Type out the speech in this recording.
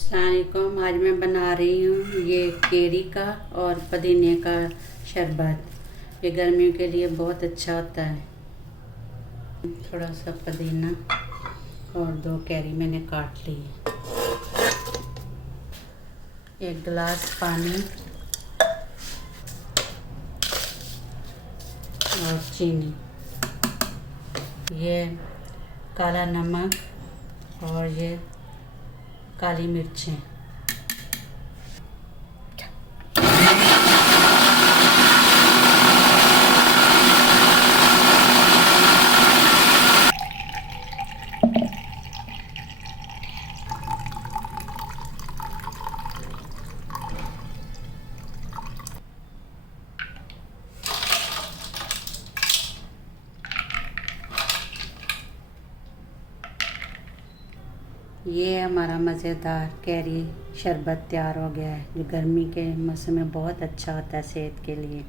अस्सलामुअलैकुम। आज मैं बना रही हूँ ये केरी का और पुदीने का शरबत। ये गर्मियों के लिए बहुत अच्छा होता है। थोड़ा सा पुदीना और 2 कैरी मैंने काट ली। 1 गिलास पानी और चीनी, ये काला नमक और ये काली मिर्चें। ये हमारा मज़ेदार कैरी शरबत तैयार हो गया है, जो गर्मी के मौसम में बहुत अच्छा होता है सेहत के लिए।